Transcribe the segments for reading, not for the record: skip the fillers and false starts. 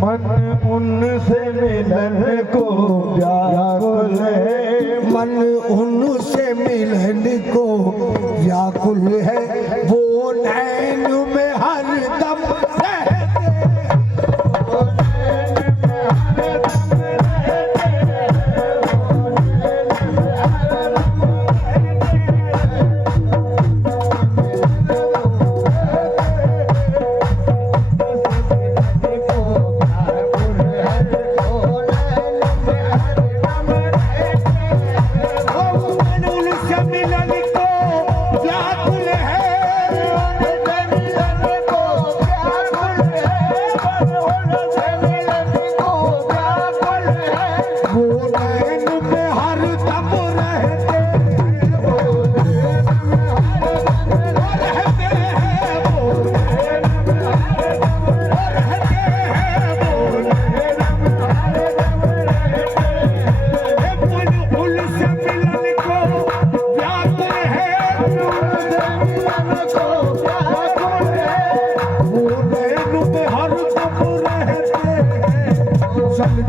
मन उनसे मिलन को व्याकुल है, मन उनसे मिलन को व्याकुल है, वो नैन में हर दम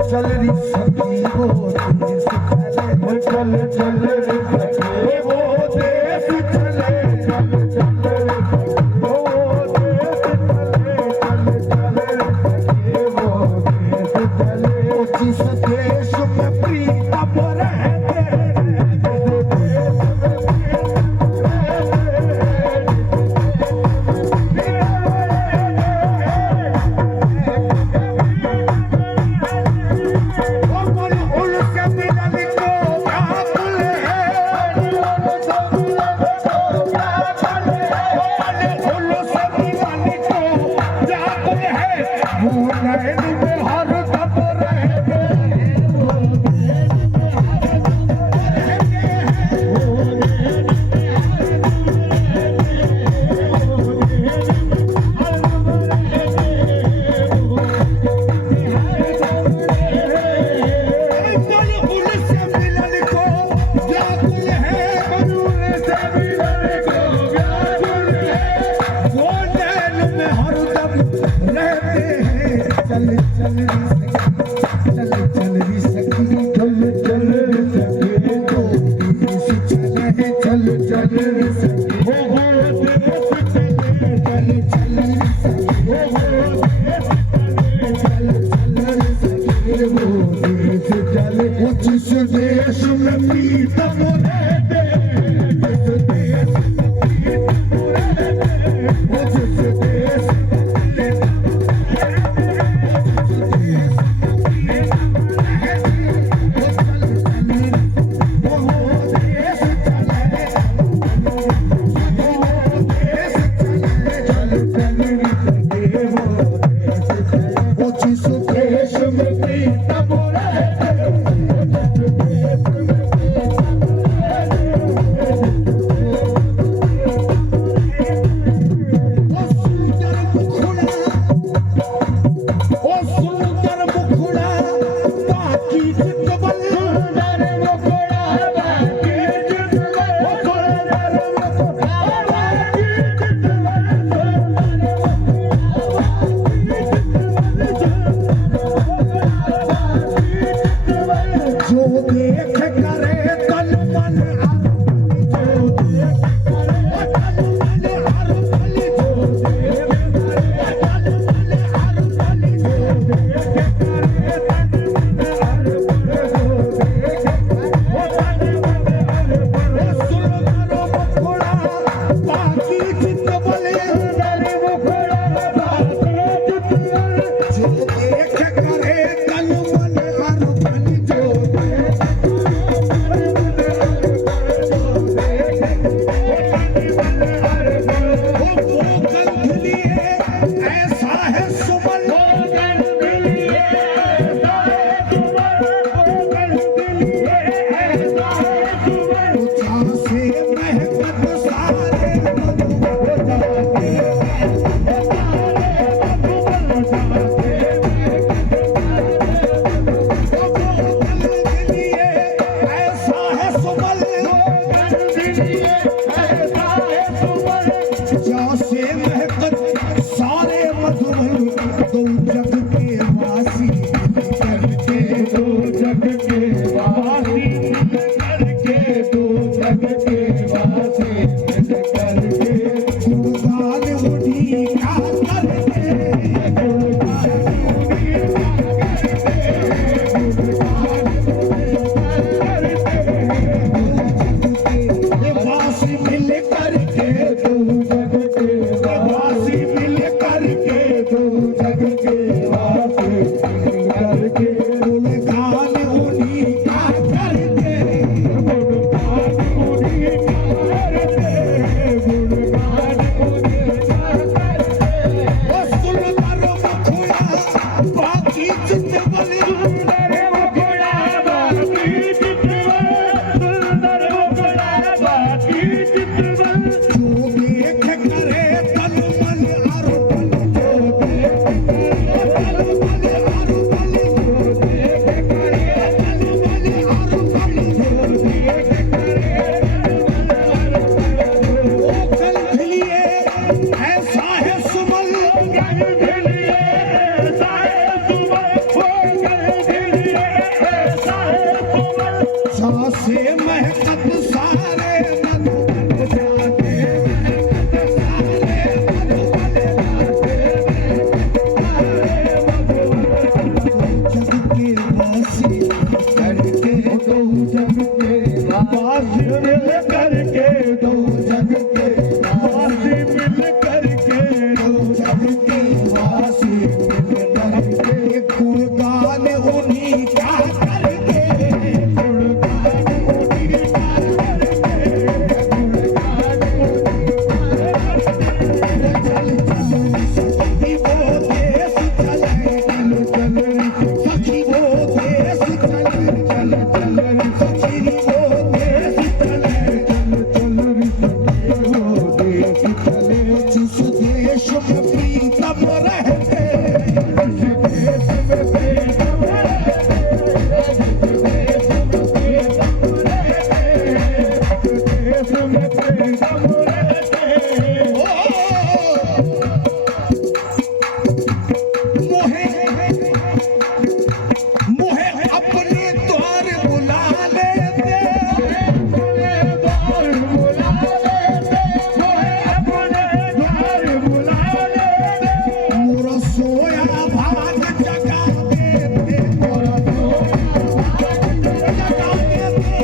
चल री सखी वो देश चले, चल चल रे सखी वो देश चले, चल चल रे सखी वो देश चले, चल चल रे सखी वो देश चले। जिस देश में प्रीतम रहते जिस देश में प्रीतम रहते जिस देश वास्ते मिल करके गुणगान उन्हीं का करते गुणगान उन्हीं का करते गुणगान उन्हीं का करते वो सुंदर मुखड़ा बाकी चितवली सुंदर मुखड़ा बाकी चितवन सुंदर मुखड़ा बाकी चितवन जो देख करे तन मन आरोपण जो देख करे तन मन आरोपण जो देख करे तन मन आरोपण जो देख करे ओ कल खिलिए ऐसा है सुमन गल ढिलिए ऐसा है सुमन वो गल ढिलिए ऐसा है सुमन सांसे महकत सारे मन जाते महकत सारे मन जग के वासी करके दो जग के वासी मिल करके दो जग के वासी मिल करके दो जग के वासी मिलकर के गुणगान उन्हीं का करके गुणगान उन्हीं का करके गुणगान चल चल सखी वो देश चले चल चल सखी वो देश चले चल चल सखी वो देश चले चल चल जिस देश में प्रीतम रहते मोहे मोहे अपने द्वार बुला लेते मोरा सोया भाग जगा देते मोरा जगा देते मोरा सोया भाग जगा देते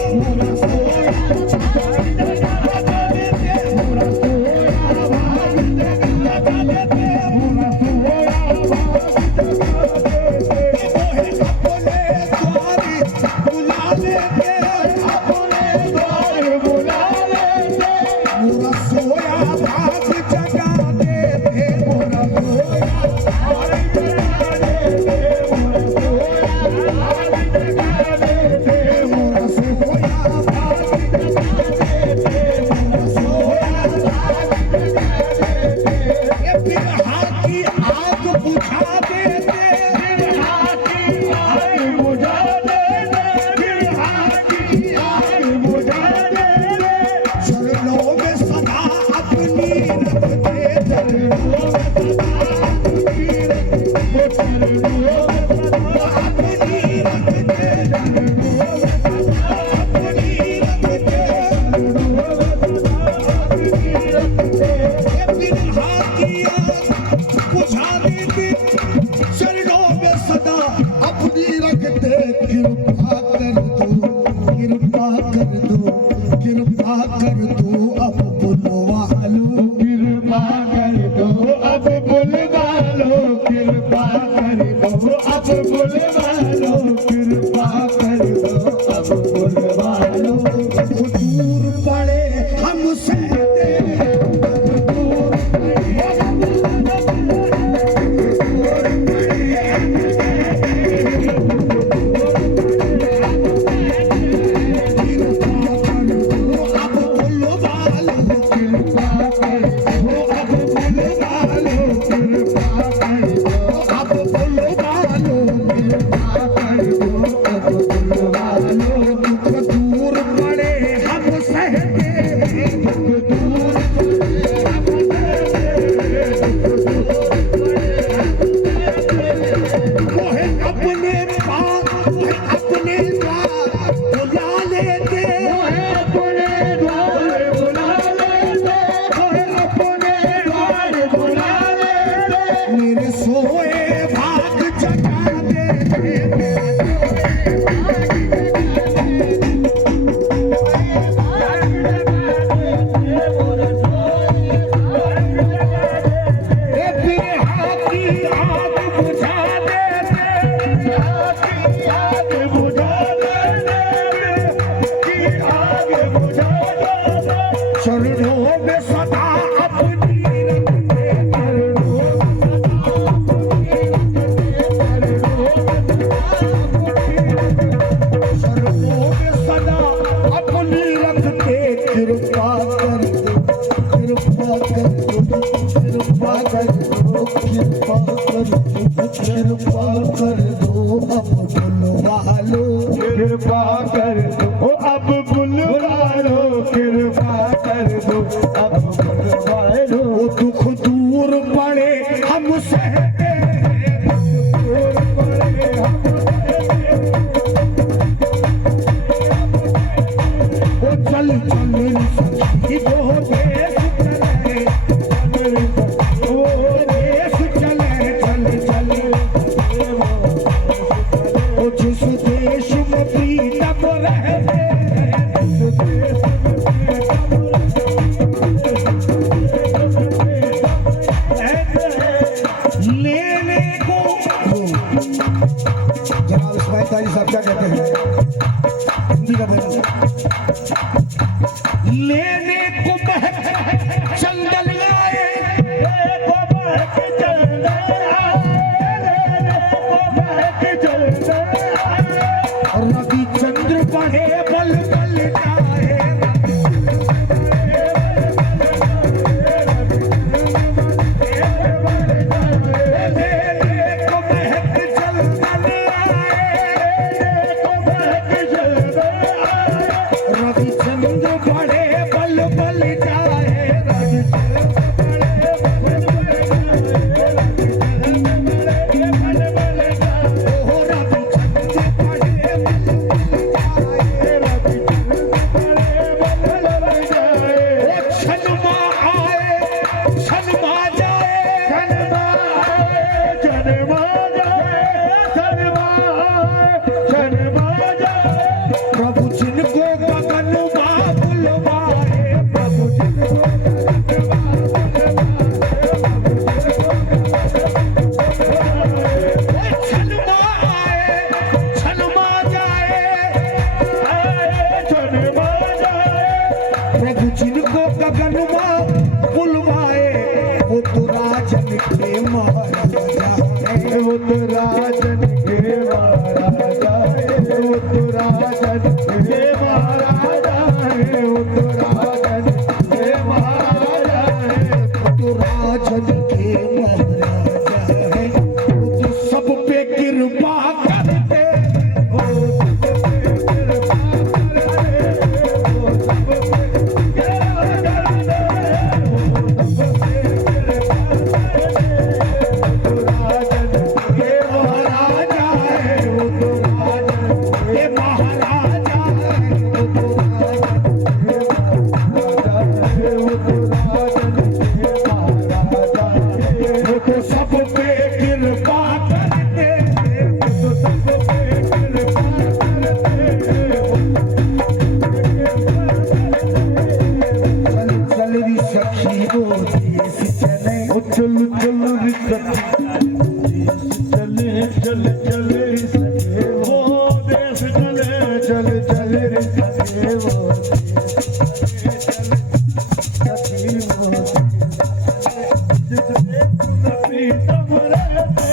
मोरा सोया भाग जगा देते मोरा सोया मोहे अपने द्वार बुला लेते मोरा सोया भाग जगा देते मोरा मोरा सोया भाग जगा देते मोरा सोया ये बिरहा की आग बुझा देते चरणों में सदा अपनी रखते चरणों में सदा अपनी रखते चरणों में सदा अपनी रखते चरणों में सदा अपनी रखते चरणों में सदा अपनी रखते ये बिरहा की आग बुझा देते चरणों में सदा अपनी रखते कृपा कर दो कृपा कर दो कृपा कर दो अब बुलवा लो कृपा कर दो अब बुलवा लो कृपा कर दो अब बुलवा लो कृपा कर दो अब बुलवा लो दूर पड़े हमसे अब बुलवा लो कृपा कर दो अब बुलवा लो कृपा कर दो अब बुलवा लो कृपा कर दो अब बुलवा लो दुख दूर पड़े हम सहते दूर मोहे अपने पास मोहे अपने द्वार बुला लेते अपने द्वार बुला लेते अपने द्वार बुला लेते मेरे सोए भाग जगा देते कर दो अब बुलवा लो, कृपा कर दो अब बुलवा लो, कृपा कर दो अब बुलवा लो। वो दुख दूर पड़े हमसे, दूर पड़े वो चल चल सखी वो देश चले, वो देश चले चल चले, वो जिस देश में प्रीतम रहते लेने को। जनाब इस्माइल तारी साहब क्या कहते हैं, हिंदी का बोल, लेने को महक चंदन आए, को महक चंदन आए, को महक चंदन आए। रवि चंद्र बढ़े बल बल जाए, लेने को महक चंदन आए, को महक चंदन आए। रवि चंद्र बढ़े बल बल जाए, रवि ओ रवि चंद्र बढ़े बल बल जाए, ओ छनमा आए छनमा जाए, प्रभु जिनको गगन में बुलवाए, प्रभु जिनको छनमा आए छनमा जाए, प्रभु जिनको गगन में बुलवाए, वो तो राजन के महाराजा है, वो तो राजन के महाराजा है, वो तो राजन के महाराजा है, वो तो राजन के महाराजा है। वो तो राजन के महाराजा है, वो तो सब पे कृपा करते, ये महाराजा है, वो तो राजन ये महाराजा है, वो तो राजन वो तो सब पे कृपा करते, वो तो सब पे कृपा करते। चल चल री सखी वो देश चले, चल चल रे चले चल चल रे सखे वो देश चले, चल चल रे सखे वो देश, सखी वो जिसमें प्रीतम रहते